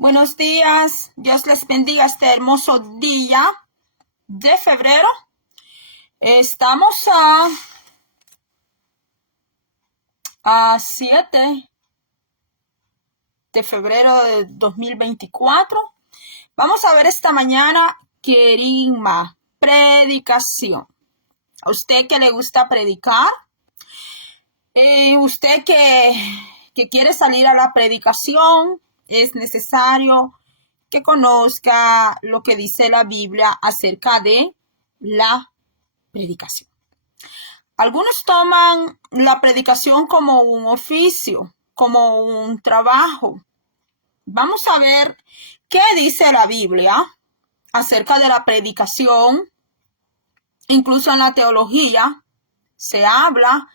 Buenos días, Dios les bendiga este hermoso día de febrero. Estamos a 7 de febrero de 2024. Vamos a ver esta mañana querigma, predicación. A usted que le gusta predicar, usted que quiere salir a la predicación, es necesario que conozca lo que dice la Biblia acerca de la predicación. Algunos toman la predicación como un oficio, como un trabajo. Vamos a ver qué dice la Biblia acerca de la predicación. Incluso en la teología se habla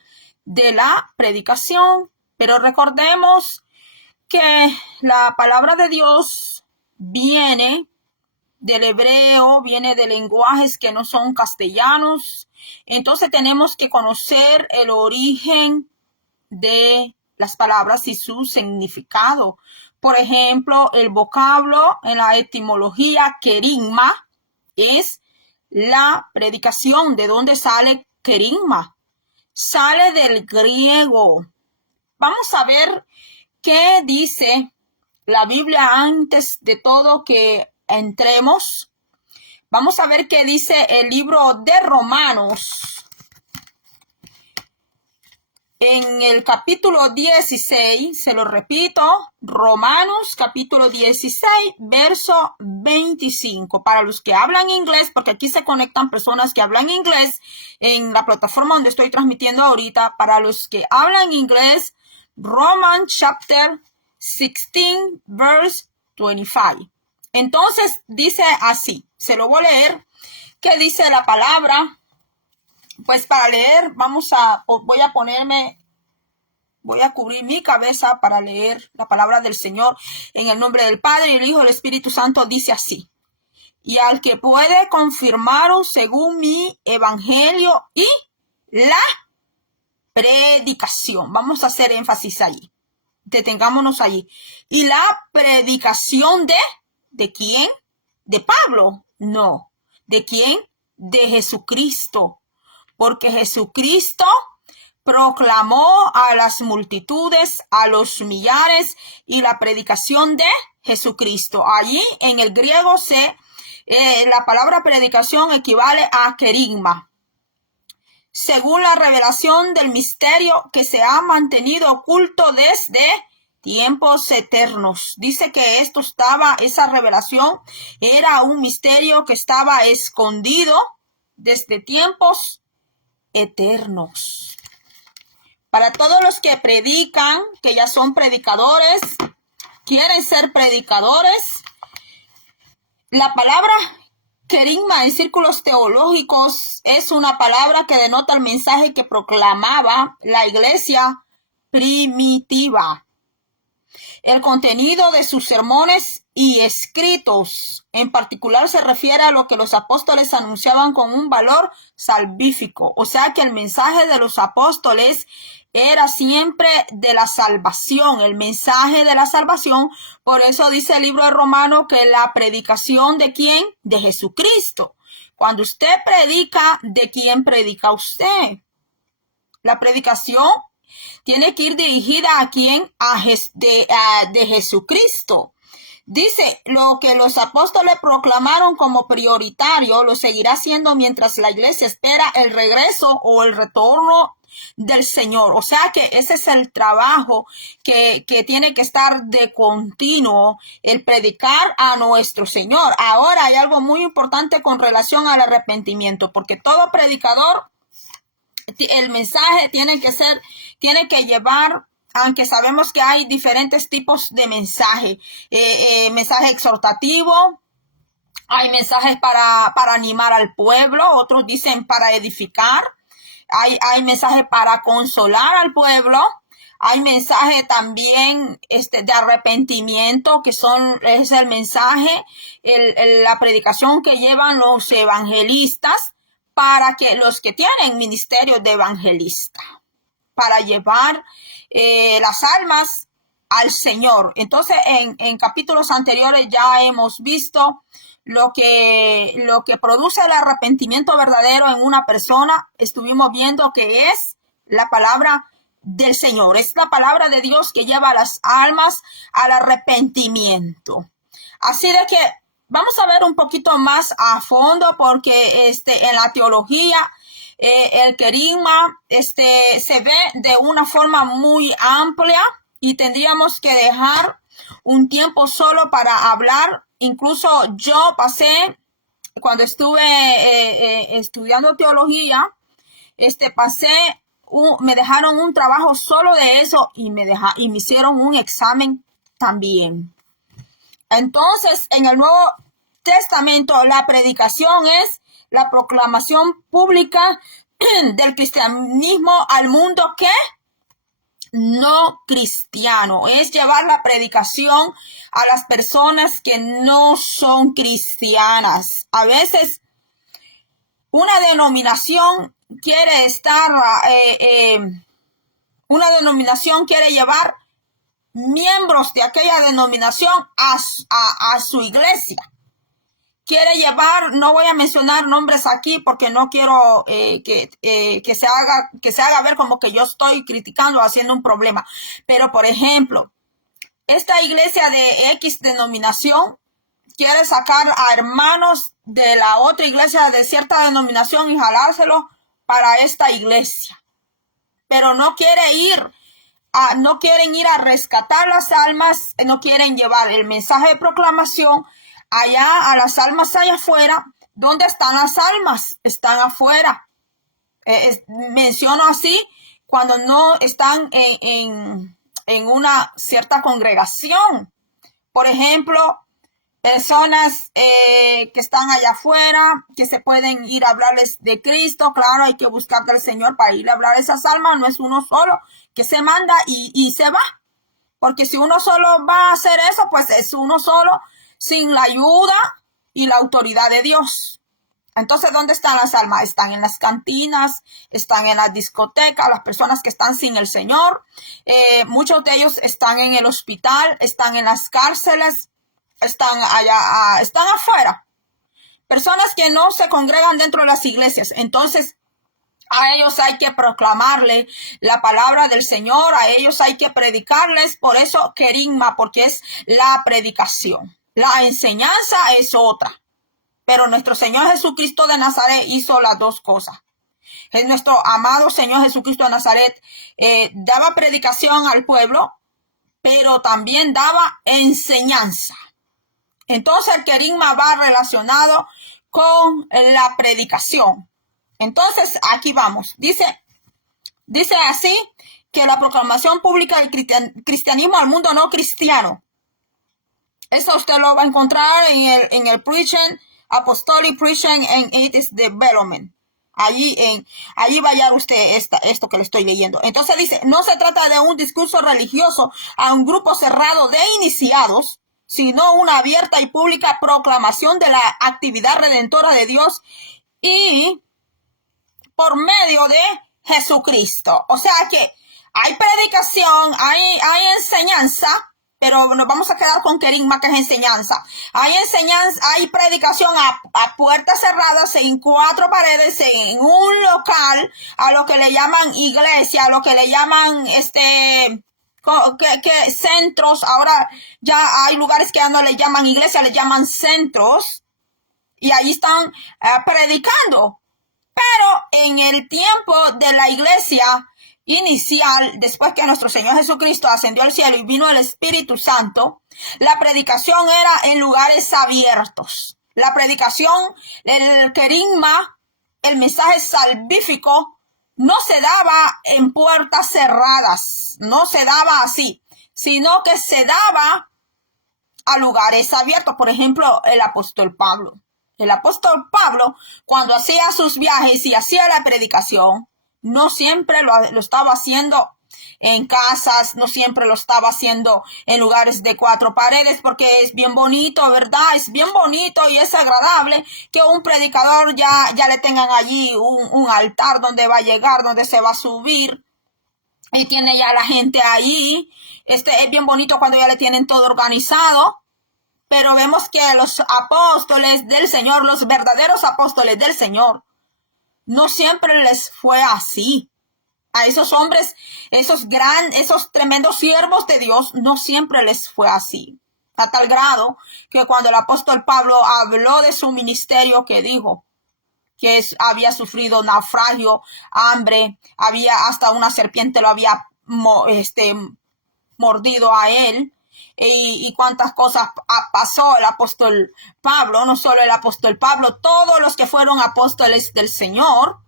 de la predicación, pero recordemos que la palabra de Dios viene del hebreo, viene de lenguajes que no son castellanos. Entonces tenemos que conocer el origen de las palabras y su significado. Por ejemplo, el vocablo en la etimología querigma es la predicación. ¿De dónde sale querigma? Sale del griego. Vamos a ver qué dice la Biblia antes de todo que entremos. Vamos a ver qué dice el libro de Romanos. En el capítulo 16, se lo repito, Romanos capítulo 16, verso 25. Para los que hablan inglés, porque aquí se conectan personas que hablan inglés en la plataforma donde estoy transmitiendo ahorita. Para los que hablan inglés, Romans chapter 16, verse 25. Entonces dice así, se lo voy a leer. ¿Qué dice la palabra? Pues para leer, voy a cubrir mi cabeza para leer la palabra del Señor en el nombre del Padre, y el Hijo y el Espíritu Santo. Dice así: y al que puede confirmaros según mi evangelio y la predicación. Vamos a hacer énfasis allí. Detengámonos allí. Y la predicación ¿de quién? ¿De Pablo? No. ¿De quién? De Jesucristo. Porque Jesucristo proclamó a las multitudes, a los millares, y la predicación de Jesucristo. Allí en el griego la palabra predicación equivale a querigma. Según la revelación del misterio que se ha mantenido oculto desde tiempos eternos. Dice que esa revelación era un misterio que estaba escondido desde tiempos eternos. Para todos los que predican, que ya son predicadores, quieren ser predicadores, la palabra querigma en círculos teológicos es una palabra que denota el mensaje que proclamaba la iglesia primitiva. El contenido de sus sermones y escritos en particular se refiere a lo que los apóstoles anunciaban con un valor salvífico. O sea que el mensaje de los apóstoles era siempre de la salvación, el mensaje de la salvación. Por eso dice el libro de Romanos que la predicación ¿de quién? De Jesucristo. Cuando usted predica, ¿de quién predica usted? La predicación tiene que ir dirigida ¿a quién? De Jesucristo. Dice, lo que los apóstoles proclamaron como prioritario lo seguirá haciendo mientras la iglesia espera el regreso o el retorno del Señor. O sea que ese es el trabajo que tiene que estar de continuo, el predicar a nuestro Señor. Ahora hay algo muy importante con relación al arrepentimiento, porque todo predicador, el mensaje tiene que llevar, aunque sabemos que hay diferentes tipos de mensaje, mensaje exhortativo, hay mensajes para animar al pueblo, otros dicen para edificar, hay mensajes para consolar al pueblo, hay mensaje también de arrepentimiento, que es el mensaje, la predicación que llevan los evangelistas, para que los que tienen ministerio de evangelista, para llevar las almas al Señor. Entonces, en capítulos anteriores ya hemos visto lo que produce el arrepentimiento verdadero en una persona. Estuvimos viendo que es la palabra del Señor, es la palabra de Dios que lleva a las almas al arrepentimiento. Así de que vamos a ver un poquito más a fondo, porque en la teología el querigma se ve de una forma muy amplia y tendríamos que dejar un tiempo solo para hablar. Incluso yo pasé, cuando estuve estudiando teología, me dejaron un trabajo solo de eso y me hicieron un examen también. Entonces, en el Nuevo Testamento, la predicación es la proclamación pública del cristianismo al mundo que no cristiano. Es llevar la predicación a las personas que no son cristianas. A veces una denominación quiere quiere llevar miembros de aquella denominación a su iglesia. Quiere llevar, no voy a mencionar nombres aquí porque no quiero que se haga ver como que yo estoy criticando o haciendo un problema. Pero, por ejemplo, esta iglesia de X denominación quiere sacar a hermanos de la otra iglesia de cierta denominación y jalárselo para esta iglesia. Pero no quieren ir a rescatar las almas, no quieren llevar el mensaje de proclamación allá a las almas allá afuera. ¿Dónde están las almas? Están afuera. Menciono así cuando no están en una cierta congregación. Por ejemplo, personas que están allá afuera, que se pueden ir a hablarles de Cristo. Claro, hay que buscar del Señor para ir a hablar a esas almas. No es uno solo que se manda y se va. Porque si uno solo va a hacer eso, pues es uno solo sin la ayuda y la autoridad de Dios. Entonces, ¿dónde están las almas? Están en las cantinas, están en las discotecas, las personas que están sin el Señor. Muchos de ellos están en el hospital, están en las cárceles, están allá, están afuera. Personas que no se congregan dentro de las iglesias. Entonces, a ellos hay que proclamarle la palabra del Señor, a ellos hay que predicarles. Por eso querigma, porque es la predicación. La enseñanza es otra. Pero nuestro Señor Jesucristo de Nazaret hizo las dos cosas. Nuestro amado Señor Jesucristo de Nazaret daba predicación al pueblo, pero también daba enseñanza. Entonces el querigma va relacionado con la predicación. Entonces aquí vamos. Dice así que la proclamación pública del cristianismo al mundo no cristiano. Eso usted lo va a encontrar en el preaching, apostolic preaching and its development. Allí va a hallar usted esto que le estoy leyendo. Entonces dice, no se trata de un discurso religioso a un grupo cerrado de iniciados, sino una abierta y pública proclamación de la actividad redentora de Dios y por medio de Jesucristo. O sea que hay predicación, hay enseñanza, pero nos vamos a quedar con querigma, que es enseñanza. Hay enseñanza, hay predicación a puertas cerradas, en cuatro paredes, en un local, a lo que le llaman iglesia, a lo que le llaman centros. Ahora ya hay lugares que ya no le llaman iglesia, le llaman centros, y ahí están predicando. Pero en el tiempo de la iglesia inicial, después que nuestro Señor Jesucristo ascendió al cielo y vino el Espíritu Santo, la predicación era en lugares abiertos. La predicación, el querigma, el mensaje salvífico, no se daba en puertas cerradas, no se daba así, sino que se daba a lugares abiertos. Por ejemplo, el apóstol Pablo. El apóstol Pablo, cuando hacía sus viajes y hacía la predicación, no siempre lo estaba haciendo en casas, no siempre lo estaba haciendo en lugares de cuatro paredes, porque es bien bonito, ¿verdad? Es bien bonito y es agradable que un predicador ya le tengan allí un altar donde va a llegar, donde se va a subir, y tiene ya la gente ahí Es bien bonito cuando ya le tienen todo organizado, pero vemos que los apóstoles del Señor, los verdaderos apóstoles del Señor, no siempre les fue así. A esos hombres, esos tremendos siervos de Dios, no siempre les fue así. A tal grado que cuando el apóstol Pablo habló de su ministerio, que dijo que había sufrido naufragio, hambre, había hasta una serpiente lo había mordido a él, y cuántas cosas pasó el apóstol Pablo, no solo el apóstol Pablo, todos los que fueron apóstoles del Señor,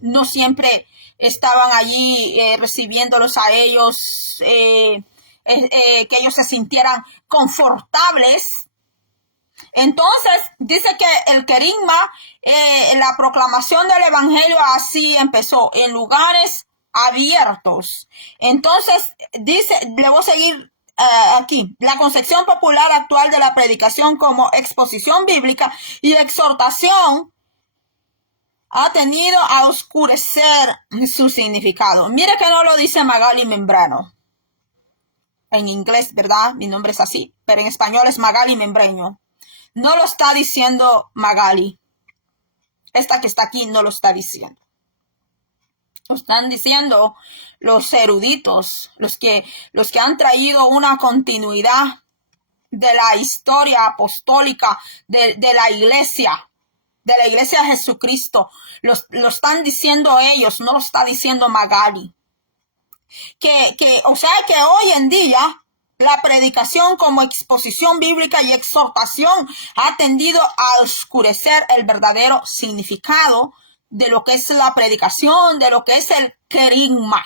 no siempre estaban allí recibiéndolos a ellos, que ellos se sintieran confortables. Entonces, dice que el querigma, la proclamación del evangelio así empezó, en lugares abiertos. Entonces, dice, le voy a seguir aquí, la concepción popular actual de la predicación como exposición bíblica y exhortación ha tenido a oscurecer su significado. Mire que no lo dice Magali Membrano. En inglés, ¿verdad? Mi nombre es así, pero en español es Magali Membreño. No lo está diciendo Magali. Esta que está aquí no lo está diciendo. Lo están diciendo los eruditos, los que han traído una continuidad de la historia apostólica de la iglesia de Jesucristo. Lo están diciendo ellos, no lo está diciendo Magali. O sea que hoy en día la predicación como exposición bíblica y exhortación ha tendido a oscurecer el verdadero significado de lo que es la predicación, de lo que es el querigma.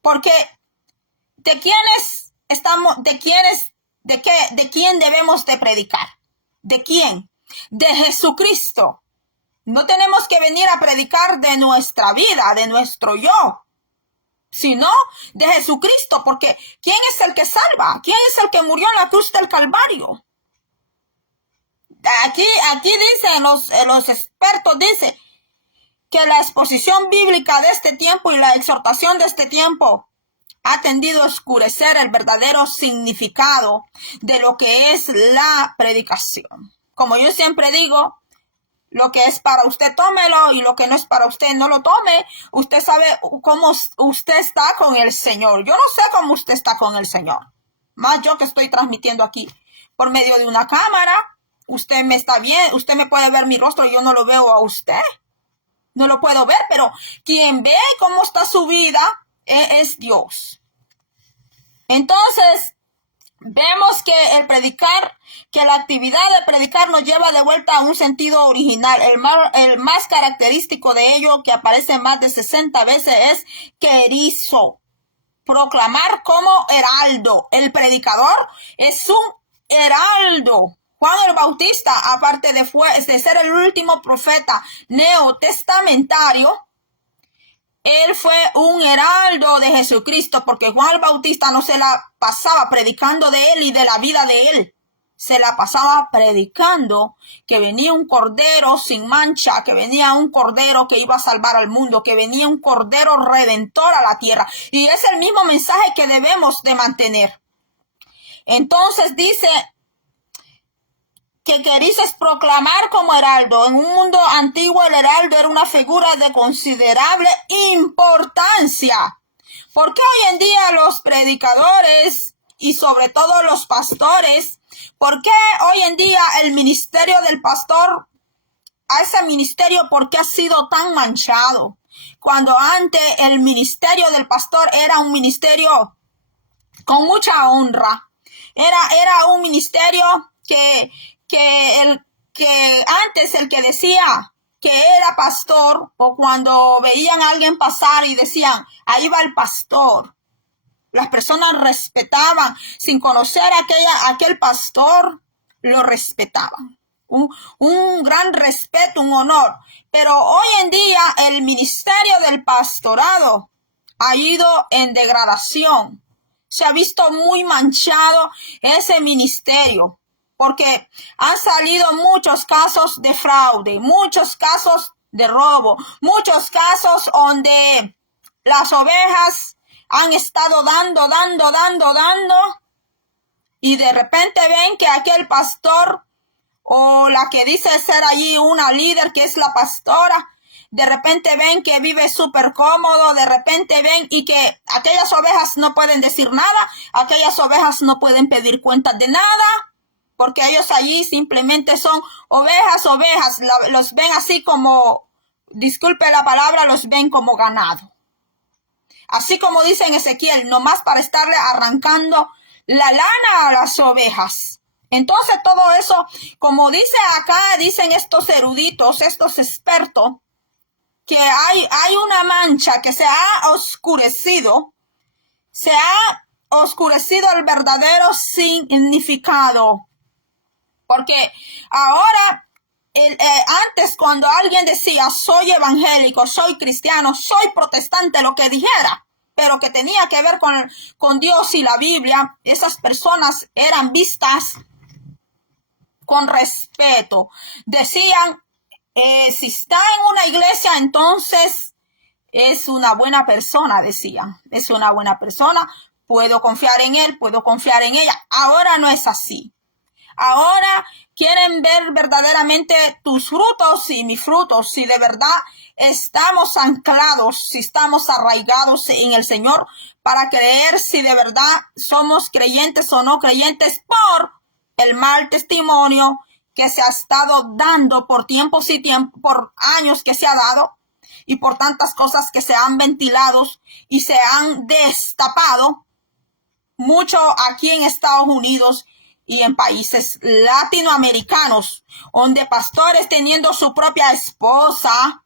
Porque ¿de quién debemos de predicar? ¿De quién? De Jesucristo. No tenemos que venir a predicar de nuestra vida, de nuestro yo, sino de Jesucristo, porque ¿quién es el que salva? ¿Quién es el que murió en la cruz del Calvario? Aquí dicen los expertos, dicen que la exposición bíblica de este tiempo y la exhortación de este tiempo ha tendido a oscurecer el verdadero significado de lo que es la predicación. Como yo siempre digo, lo que es para usted, tómelo, y lo que no es para usted, no lo tome. Usted sabe cómo usted está con el Señor. Yo no sé cómo usted está con el Señor. Más yo que estoy transmitiendo aquí por medio de una cámara. Usted me está bien, usted me puede ver mi rostro, yo no lo veo a usted. No lo puedo ver, pero quien ve cómo está su vida es Dios. Entonces, vemos que que la actividad de predicar nos lleva de vuelta a un sentido original. El más característico de ello, que aparece más de 60 veces, es querizo. Proclamar como heraldo. El predicador es un heraldo. Juan el Bautista, aparte de ser el último profeta neotestamentario, él fue un heraldo de Jesucristo, porque Juan el Bautista no se la pasaba predicando de él y de la vida de él. Se la pasaba predicando que venía un cordero sin mancha, que venía un cordero que iba a salvar al mundo, que venía un cordero redentor a la tierra. Y es el mismo mensaje que debemos de mantener. Entonces dice que querices proclamar como heraldo. En un mundo antiguo el heraldo era una figura de considerable importancia. ¿Por qué hoy en día los predicadores y sobre todo los pastores, por qué hoy en día el ministerio del pastor, a ese ministerio, por qué ha sido tan manchado? Cuando antes el ministerio del pastor era un ministerio con mucha honra. Era un ministerio que antes el que decía que era pastor, o cuando veían a alguien pasar y decían, ahí va el pastor, las personas respetaban, sin conocer aquel pastor, lo respetaban. Un gran respeto, un honor. Pero hoy en día el ministerio del pastorado ha ido en degradación. Se ha visto muy manchado ese ministerio, porque han salido muchos casos de fraude, muchos casos de robo, muchos casos donde las ovejas han estado dando, y de repente ven que aquel pastor o la que dice ser allí una líder, que es la pastora, de repente ven que vive súper cómodo, de repente ven y que aquellas ovejas no pueden decir nada, aquellas ovejas no pueden pedir cuentas de nada, porque ellos allí simplemente son ovejas, los ven así como, disculpe la palabra, los ven como ganado. Así como dice en Ezequiel, nomás para estarle arrancando la lana a las ovejas. Entonces todo eso, como dice acá, dicen estos eruditos, estos expertos, que hay una mancha que se ha oscurecido el verdadero significado. Porque ahora, antes cuando alguien decía, soy evangélico, soy cristiano, soy protestante, lo que dijera, pero que tenía que ver con Dios y la Biblia, esas personas eran vistas con respeto. Decían, si está en una iglesia, entonces es una buena persona, decían. Es una buena persona, puedo confiar en él, puedo confiar en ella. Ahora no es así. Ahora quieren ver verdaderamente tus frutos y mis frutos, si de verdad estamos anclados, si estamos arraigados en el Señor, para creer si de verdad somos creyentes o no creyentes por el mal testimonio que se ha estado dando por tiempos y tiempos, por años que se ha dado, y por tantas cosas que se han ventilado y se han destapado, mucho aquí en Estados Unidos y en países latinoamericanos, donde pastores teniendo su propia esposa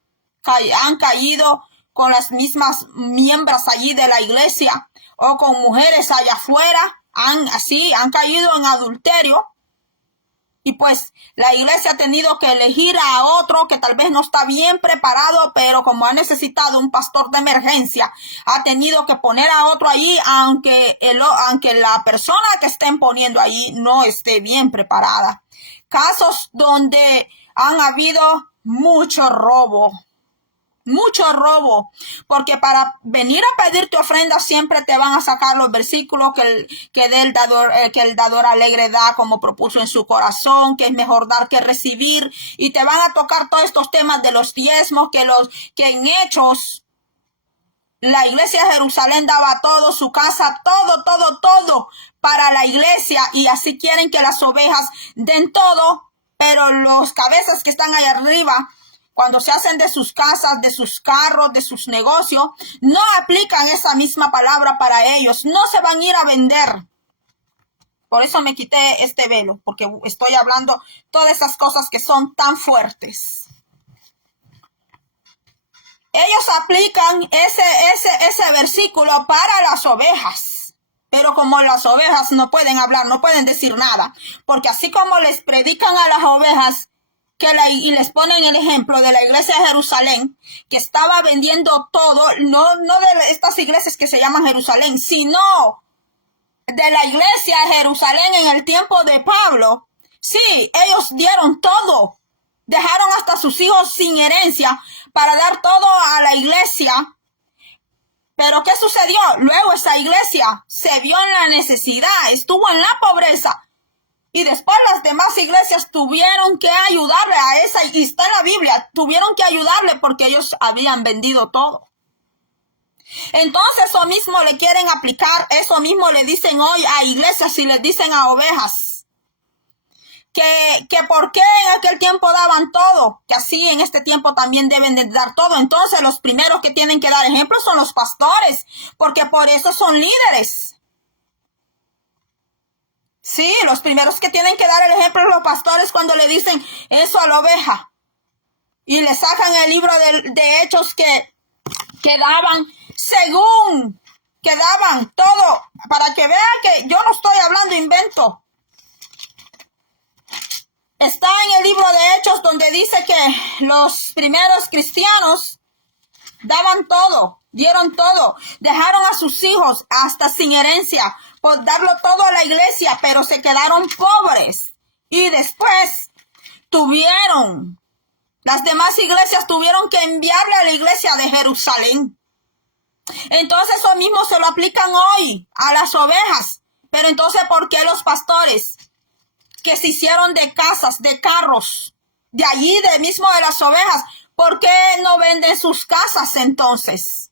han caído con las mismas miembros allí de la iglesia, o con mujeres allá afuera, han caído en adulterio. Y pues la iglesia ha tenido que elegir a otro que tal vez no está bien preparado, pero como ha necesitado un pastor de emergencia, ha tenido que poner a otro allí, aunque la persona que estén poniendo allí no esté bien preparada. Casos donde han habido mucho robo, porque para venir a pedir tu ofrenda siempre te van a sacar los versículos que el dador alegre da como propuso en su corazón, que es mejor dar que recibir, y te van a tocar todos estos temas de los diezmos, que en Hechos la iglesia de Jerusalén daba todo, su casa, todo para la iglesia, y así quieren que las ovejas den todo, pero los cabezas que están ahí arriba, cuando se hacen de sus casas, de sus carros, de sus negocios, no aplican esa misma palabra para ellos. No se van a ir a vender. Por eso me quité este velo, porque estoy hablando todas esas cosas que son tan fuertes. Ellos aplican ese versículo para las ovejas. Pero como las ovejas no pueden hablar, no pueden decir nada, porque así como les predican a las ovejas, y les ponen el ejemplo de la iglesia de Jerusalén, que estaba vendiendo todo, no de estas iglesias que se llaman Jerusalén, sino de la iglesia de Jerusalén en el tiempo de Pablo. Sí, ellos dieron todo, dejaron hasta sus hijos sin herencia para dar todo a la iglesia. Pero ¿qué sucedió? Luego esa iglesia se vio en la necesidad, estuvo en la pobreza. Y después las demás iglesias tuvieron que ayudarle a esa, y está en la Biblia, tuvieron que ayudarle porque ellos habían vendido todo. Entonces eso mismo le quieren aplicar, eso mismo le dicen hoy a iglesias y les dicen a ovejas. Que por qué en aquel tiempo daban todo, que así en este tiempo también deben de dar todo. Entonces los primeros que tienen que dar ejemplo son los pastores, porque por eso son líderes. Sí, los primeros que tienen que dar el ejemplo son los pastores cuando le dicen eso a la oveja. Y le sacan el libro de Hechos que daban según, que daban todo, para que vean que yo no estoy hablando invento. Está en el libro de Hechos donde dice que los primeros cristianos daban todo, dieron todo, dejaron a sus hijos hasta sin herencia, por darlo todo a la iglesia, pero se quedaron pobres. Y después las demás iglesias tuvieron que enviarle a la iglesia de Jerusalén. Entonces eso mismo se lo aplican hoy a las ovejas. Pero entonces, ¿por qué los pastores que se hicieron de casas, de carros, de allí, de mismo de las ovejas, por qué no venden sus casas entonces?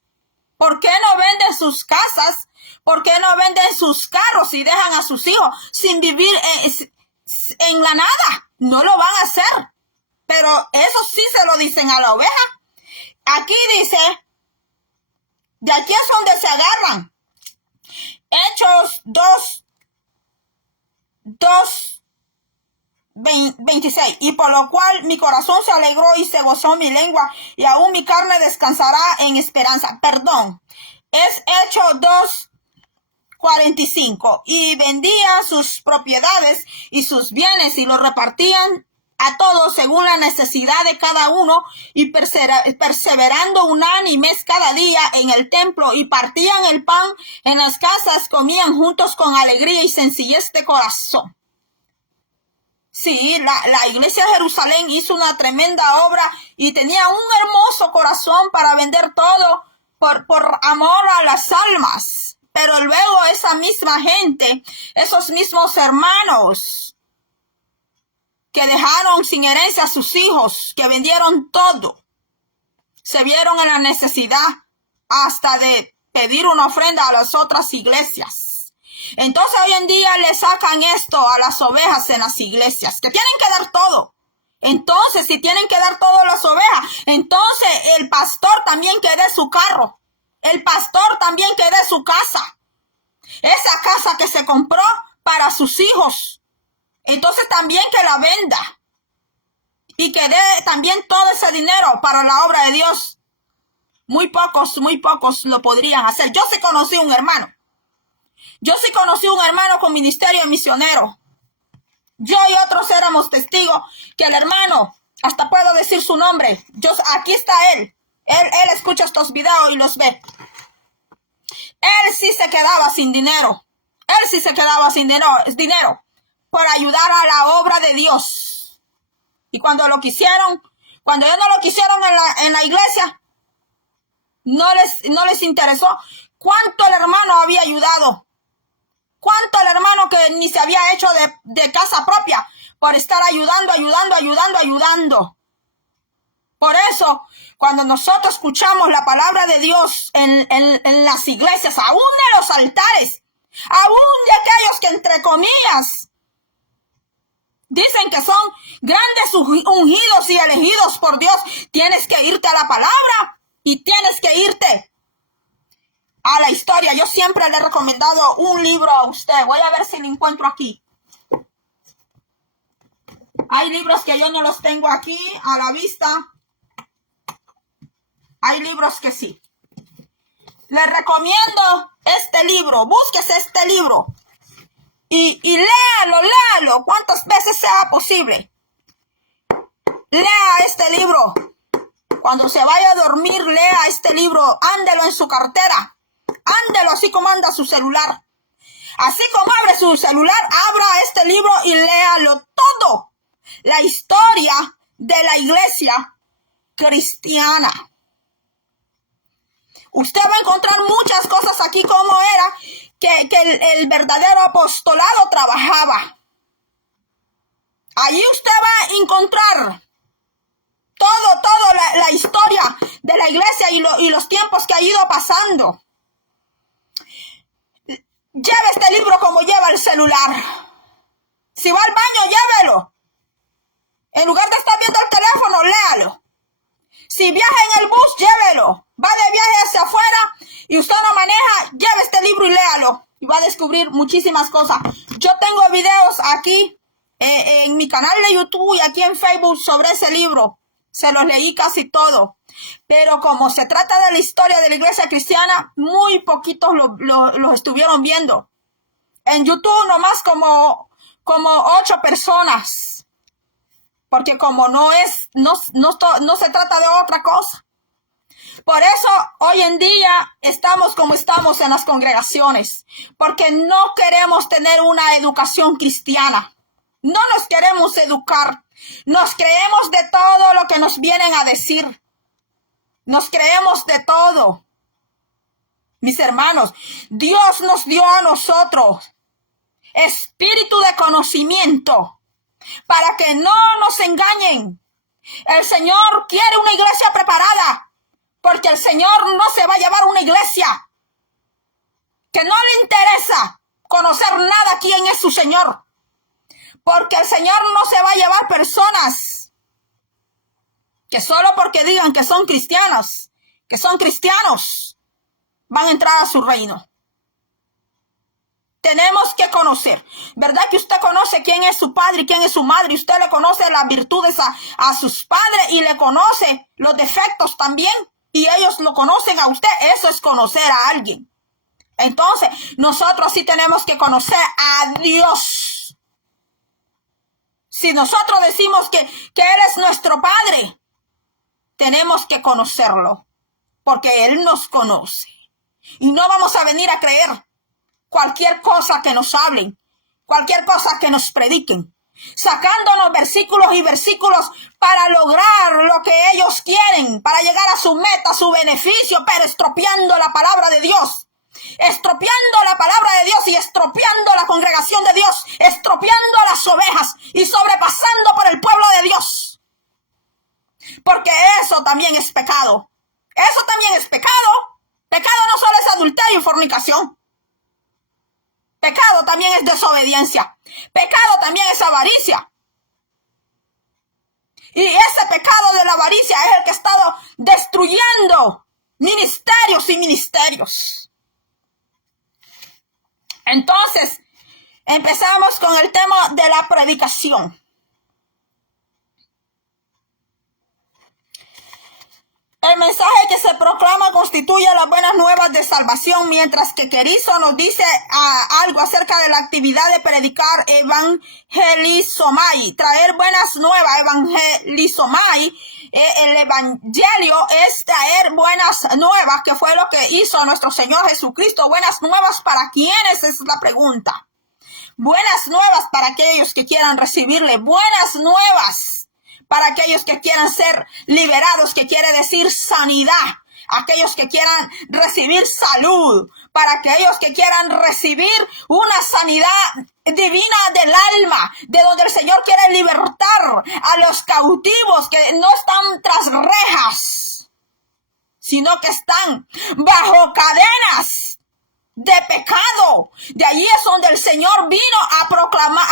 ¿Por qué no venden sus casas? ¿Por qué no venden sus carros y dejan a sus hijos sin vivir en la nada? No lo van a hacer. Pero eso sí se lo dicen a la oveja. Aquí dice, de aquí es donde se agarran. Hechos 26. Y por lo cual mi corazón se alegró y se gozó mi lengua, y aún mi carne descansará en esperanza. Perdón. Es Hechos 2:45. Y vendía sus propiedades y sus bienes y los repartían a todos según la necesidad de cada uno, y perseverando unánimes cada día en el templo, y partían el pan en las casas, comían juntos con alegría y sencillez de corazón. Sí, la iglesia de Jerusalén hizo una tremenda obra y tenía un hermoso corazón para vender todo por amor a las almas. Pero luego esa misma gente, esos mismos hermanos que dejaron sin herencia a sus hijos, que vendieron todo, se vieron en la necesidad hasta de pedir una ofrenda a las otras iglesias. Entonces hoy en día le sacan esto a las ovejas en las iglesias, que tienen que dar todo. Entonces, si tienen que dar todo a las ovejas, entonces el pastor también que dé su carro. El pastor también que dé su casa. Esa casa que se compró para sus hijos. Entonces también que la venda. Y que dé también todo ese dinero para la obra de Dios. Muy pocos lo podrían hacer. Yo sí conocí un hermano. Con ministerio misionero. Yo y otros éramos testigos que el hermano, hasta puedo decir su nombre. Aquí está él. Él escucha estos videos y los ve. Él sí se quedaba sin dinero. Dinero por ayudar a la obra de Dios. Y cuando ellos no lo quisieron en la iglesia, no les interesó cuánto el hermano había ayudado. Cuánto el hermano que ni se había hecho de casa propia por estar ayudando. Por eso, cuando nosotros escuchamos la palabra de Dios en las iglesias, aún en los altares, aún de aquellos que entre comillas dicen que son grandes ungidos y elegidos por Dios, tienes que irte a la palabra y tienes que irte a la historia. Yo siempre le he recomendado un libro a usted. Voy a ver si lo encuentro aquí. Hay libros que yo no los tengo aquí a la vista. Hay libros que sí. Le recomiendo este libro. Búsquese este libro. Y léalo cuantas veces sea posible. Lea este libro. Cuando se vaya a dormir, lea este libro. Ándelo en su cartera. Ándelo así como anda su celular. Así como abre su celular, abra este libro y léalo todo. La historia de la iglesia cristiana. Usted va a encontrar muchas cosas aquí como era que el verdadero apostolado trabajaba. Allí usted va a encontrar todo la historia de la iglesia y los tiempos que ha ido pasando. Lleve este libro como lleva el celular. Si va al baño, llévelo. En lugar de estar viendo el teléfono, léalo. Si viaja en el bus, llévelo. Va de viaje hacia afuera y usted no maneja, lleve este libro y léalo. Y va a descubrir muchísimas cosas. Yo tengo videos aquí en mi canal de YouTube y aquí en Facebook sobre ese libro. Se los leí casi todo. Pero como se trata de la historia de la iglesia cristiana, muy poquitos lo estuvieron viendo. En YouTube nomás como 8 personas. Porque como no se trata de otra cosa. Por eso hoy en día estamos como estamos en las congregaciones. Porque no queremos tener una educación cristiana. No nos queremos educar. Nos creemos de todo lo que nos vienen a decir. Nos creemos de todo. Mis hermanos, Dios nos dio a nosotros espíritu de conocimiento para que no nos engañen. El Señor quiere una iglesia preparada, porque el Señor no se va a llevar una iglesia que no le interesa conocer nada quién es su Señor, porque el Señor no se va a llevar personas que solo porque digan que son cristianos, van a entrar a su reino. Tenemos que conocer, ¿verdad? Que usted conoce quién es su padre y quién es su madre. Usted le conoce las virtudes a sus padres y le conoce los defectos también. Y ellos lo conocen a usted. Eso es conocer a alguien. Entonces, nosotros sí tenemos que conocer a Dios. Si nosotros decimos que Él es nuestro Padre, tenemos que conocerlo, porque Él nos conoce. Y no vamos a venir a creer cualquier cosa que nos hablen, cualquier cosa que nos prediquen, sacándonos versículos y versículos para lograr lo que ellos quieren, para llegar a su meta, a su beneficio, pero estropeando la palabra de Dios. Estropeando la palabra de Dios y estropeando la congregación de Dios, estropeando a las ovejas y sobrepasando por el pueblo de Dios. Porque eso también es pecado. Eso también es pecado. Pecado no solo es adulterio y fornicación. Pecado también es desobediencia. Pecado también es avaricia. Y ese pecado de la avaricia es el que ha estado destruyendo ministerios y ministerios. Entonces, empezamos con el tema de la predicación. El mensaje que se proclama constituye las buenas nuevas de salvación, mientras que Querizo nos dice algo acerca de la actividad de predicar evangelizomai, traer buenas nuevas, evangelizomai. El evangelio es traer buenas nuevas, que fue lo que hizo nuestro Señor Jesucristo. Buenas nuevas para quienes es la pregunta. Buenas nuevas para aquellos que quieran recibirle. Buenas nuevas para aquellos que quieran ser liberados, que quiere decir sanidad. Aquellos que quieran recibir salud, para aquellos que quieran recibir una sanidad divina del alma, de donde el Señor quiere libertar a los cautivos que no están tras rejas, sino que están bajo cadenas de pecado. De allí es donde el Señor vino a proclamar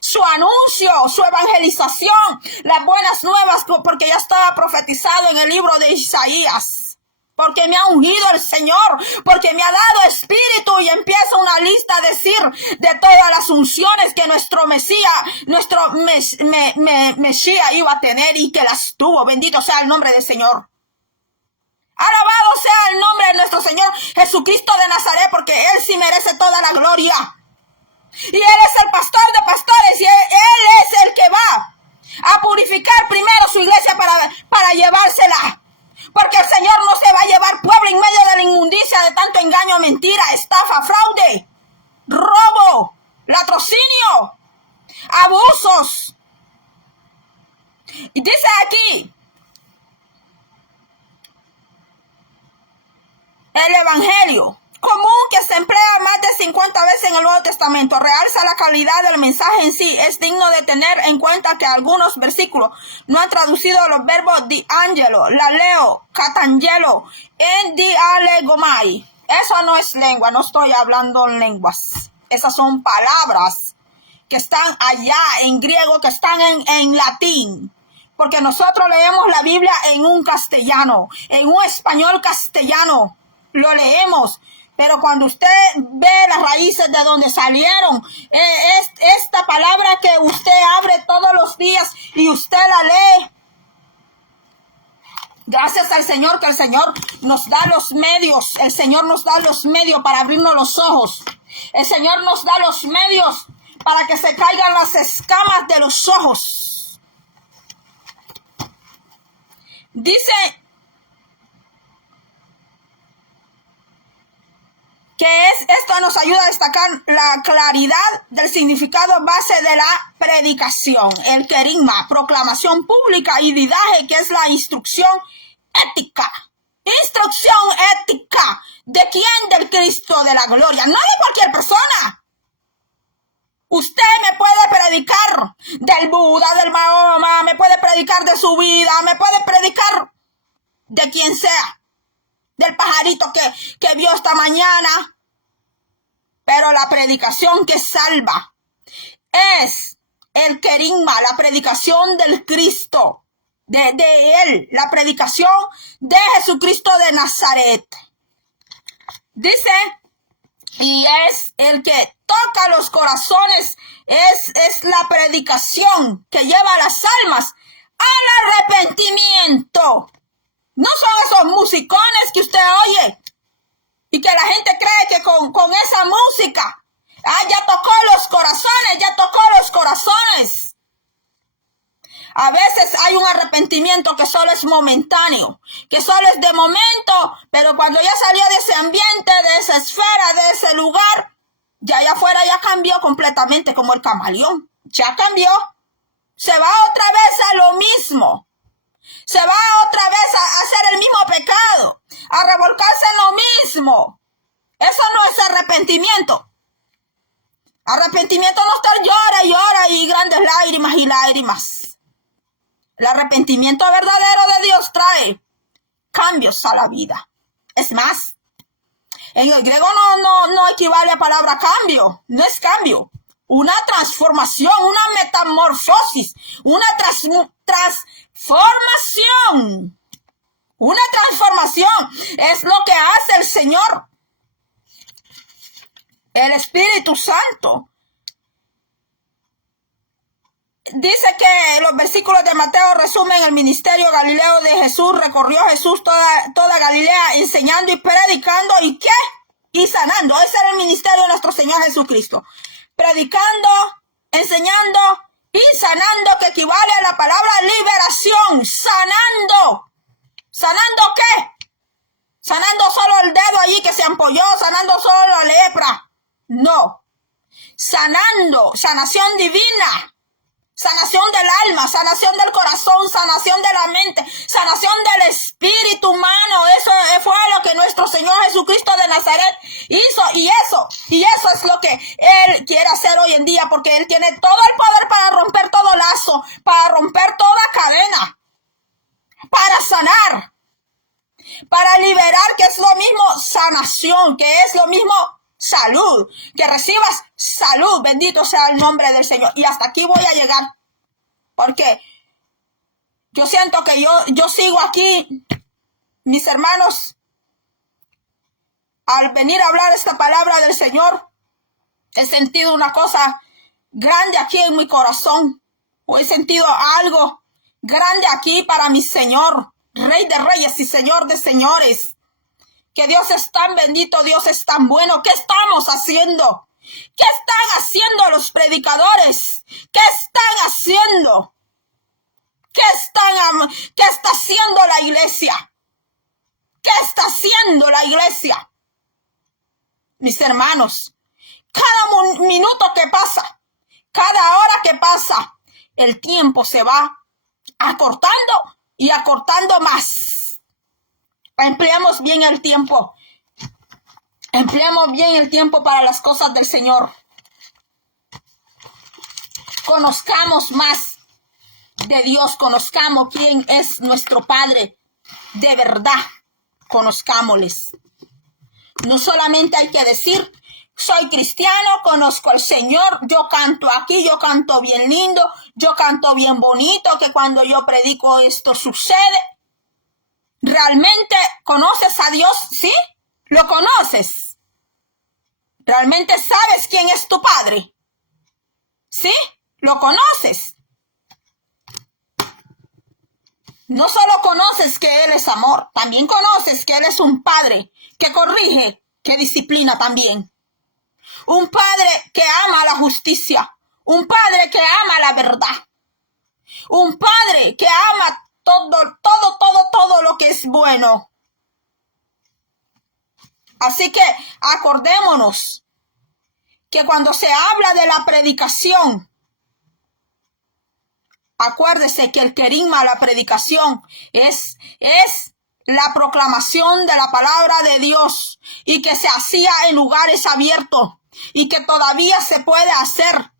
su anuncio, su evangelización, las buenas nuevas, porque ya estaba profetizado en el libro de Isaías. Porque me ha ungido el Señor, porque me ha dado espíritu, y empieza una lista a decir de todas las unciones que nuestro Mesías, Mesías iba a tener y que las tuvo. Bendito sea el nombre del Señor. Alabado sea el nombre de nuestro Señor Jesucristo de Nazaret, porque Él sí merece toda la gloria. Y Él es el pastor de pastores, y Él es el que va a purificar primero su iglesia para llevársela. Porque el Señor no se va a llevar pueblo en medio de la inmundicia de tanto engaño, mentira, estafa, fraude, robo, latrocinio, abusos. Y dice aquí, el evangelio común, que se emplea más de 50 veces en el Nuevo Testamento, realza la calidad del mensaje en sí. Es digno de tener en cuenta que algunos versículos no han traducido los verbos di angelo, la leo, catangelo, en di alegomai. Eso no es lengua, no estoy hablando en lenguas. Esas son palabras que están allá en griego, que están en latín. Porque nosotros leemos la Biblia en un castellano, en un español castellano. Lo leemos. Pero cuando usted ve las raíces de donde salieron, es esta palabra que usted abre todos los días y usted la lee. Gracias al Señor, que el Señor nos da los medios. El Señor nos da los medios para abrirnos los ojos. El Señor nos da los medios para que se caigan las escamas de los ojos. Dice que esto nos ayuda a destacar la claridad del significado base de la predicación, el querigma, proclamación pública, y didaje, que es la instrucción ética. instrucción ética. ¿De quién? Del Cristo de la gloria, no de cualquier persona. Usted me puede predicar del Buda, del Mahoma, me puede predicar de su vida, me puede predicar de quien sea, del pajarito que vio esta mañana. Pero la predicación que salva es el querigma, la predicación del Cristo, de Él, la predicación de Jesucristo de Nazaret. Dice, y es el que toca los corazones, es la predicación que lleva a las almas al arrepentimiento. No son esos musicones que usted oye y que la gente cree que con esa música, ya tocó los corazones, ya tocó los corazones. A veces hay un arrepentimiento que solo es momentáneo, que solo es de momento, pero cuando ya salió de ese ambiente, de esa esfera, de ese lugar, ya allá afuera ya cambió completamente, como el camaleón. Ya cambió. Se va otra vez a lo mismo. Se va otra vez a hacer el mismo pecado, a revolcarse en lo mismo. Eso no es arrepentimiento. Arrepentimiento no estar llora y llora y grandes lágrimas y lágrimas. El arrepentimiento verdadero de Dios trae cambios a la vida. Es más, en el griego no equivale a palabra cambio, no es cambio. Una transformación, una metamorfosis, una transformación. Una transformación es lo que hace el Señor, el Espíritu Santo. Dice que los versículos de Mateo resumen el ministerio galileo de Jesús. Recorrió Jesús toda Galilea enseñando y predicando. ¿Y qué? Y sanando. Ese era el ministerio de nuestro Señor Jesucristo. Predicando, enseñando y sanando, que equivale a la palabra liberación. Sanando. ¿Sanando qué? Sanando solo el dedo allí que se ampolló. Sanando solo la lepra. No. Sanando. Sanación divina. Sanación del alma, sanación del corazón, sanación de la mente, sanación del espíritu humano. Eso fue lo que nuestro Señor Jesucristo de Nazaret hizo. Y eso es lo que Él quiere hacer hoy en día, porque Él tiene todo el poder para romper todo lazo, para romper toda cadena, para sanar, para liberar, que es lo mismo sanación, que es lo mismo salud, que recibas salud. Bendito sea el nombre del Señor. Y hasta aquí voy a llegar, porque yo siento que yo sigo aquí, mis hermanos, al venir a hablar esta palabra del Señor, he sentido una cosa grande aquí en mi corazón, o he sentido algo grande aquí para mi Señor, Rey de Reyes y Señor de Señores. Que Dios es tan bendito, Dios es tan bueno. ¿Qué estamos haciendo? ¿Qué están haciendo los predicadores? ¿Qué están haciendo? ¿Qué está haciendo la iglesia? ¿Qué está haciendo la iglesia? Mis hermanos, cada minuto que pasa, cada hora que pasa, el tiempo se va acortando y acortando más. Empleamos bien el tiempo. Empleamos bien el tiempo para las cosas del Señor. Conozcamos más de Dios. Conozcamos quién es nuestro Padre. De verdad, conozcámosles. No solamente hay que decir, soy cristiano, conozco al Señor, yo canto aquí, yo canto bien lindo, yo canto bien bonito, que cuando yo predico esto sucede. ¿Realmente conoces a Dios? ¿Sí? ¿Lo conoces? ¿Realmente sabes quién es tu Padre? ¿Sí? ¿Lo conoces? No solo conoces que Él es amor, también conoces que Él es un Padre que corrige, que disciplina también. Un Padre que ama la justicia, un Padre que ama la verdad, un Padre que ama todo lo que es bueno. Así que acordémonos que cuando se habla de la predicación, acuérdese que el querigma, la predicación, es la proclamación de la palabra de Dios y que se hacía en lugares abiertos y que todavía se puede hacer.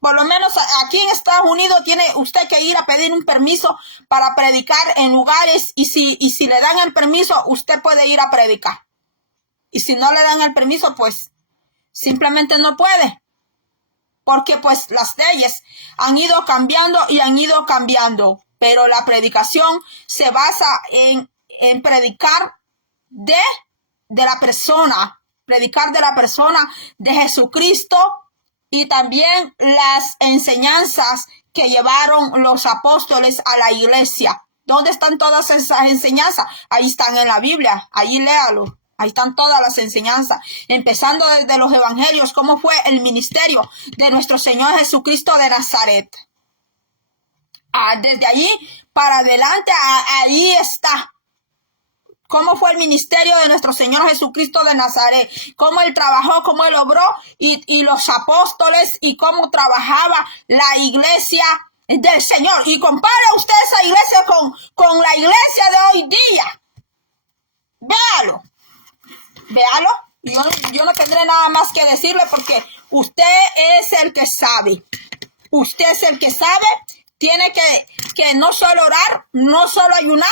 Por lo menos aquí en Estados Unidos tiene usted que ir a pedir un permiso para predicar en lugares y si le dan el permiso, usted puede ir a predicar. Y si no le dan el permiso, pues simplemente no puede. Porque pues las leyes han ido cambiando y han ido cambiando. Pero la predicación se basa en predicar de la persona. Predicar de la persona de Jesucristo y también las enseñanzas que llevaron los apóstoles a la iglesia. ¿Dónde están todas esas enseñanzas? Ahí están en la Biblia. Ahí léalo. Ahí están todas las enseñanzas, empezando desde los evangelios, cómo fue el ministerio de nuestro Señor Jesucristo de Nazaret. Desde allí para adelante, ahí está. Cómo fue el ministerio de nuestro Señor Jesucristo de Nazaret, cómo Él trabajó, cómo Él obró, y los apóstoles, y cómo trabajaba la iglesia del Señor. Y compare usted esa iglesia con la iglesia de hoy día. Véalo. Véalo, yo no tendré nada más que decirle porque usted es el que sabe. Usted es el que sabe. Tiene que no solo orar, no solo ayunar,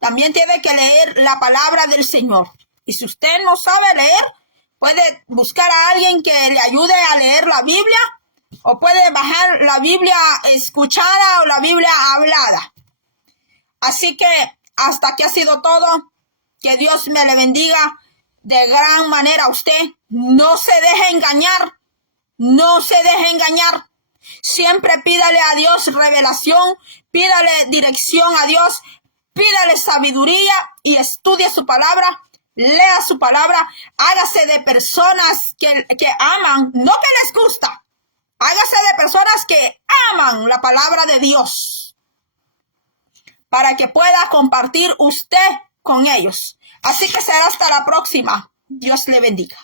también tiene que leer la palabra del Señor. Y si usted no sabe leer, puede buscar a alguien que le ayude a leer la Biblia, o puede bajar la Biblia escuchada o la Biblia hablada. Así que hasta aquí ha sido todo. Que Dios me le bendiga de gran manera a usted. No se deje engañar. No se deje engañar. Siempre pídale a Dios revelación. Pídale dirección a Dios. Pídale sabiduría y estudie su palabra. Lea su palabra. Hágase de personas que aman, no que les gusta. Hágase de personas que aman la palabra de Dios, para que pueda compartir usted con ellos. Así que será hasta la próxima. Dios le bendiga.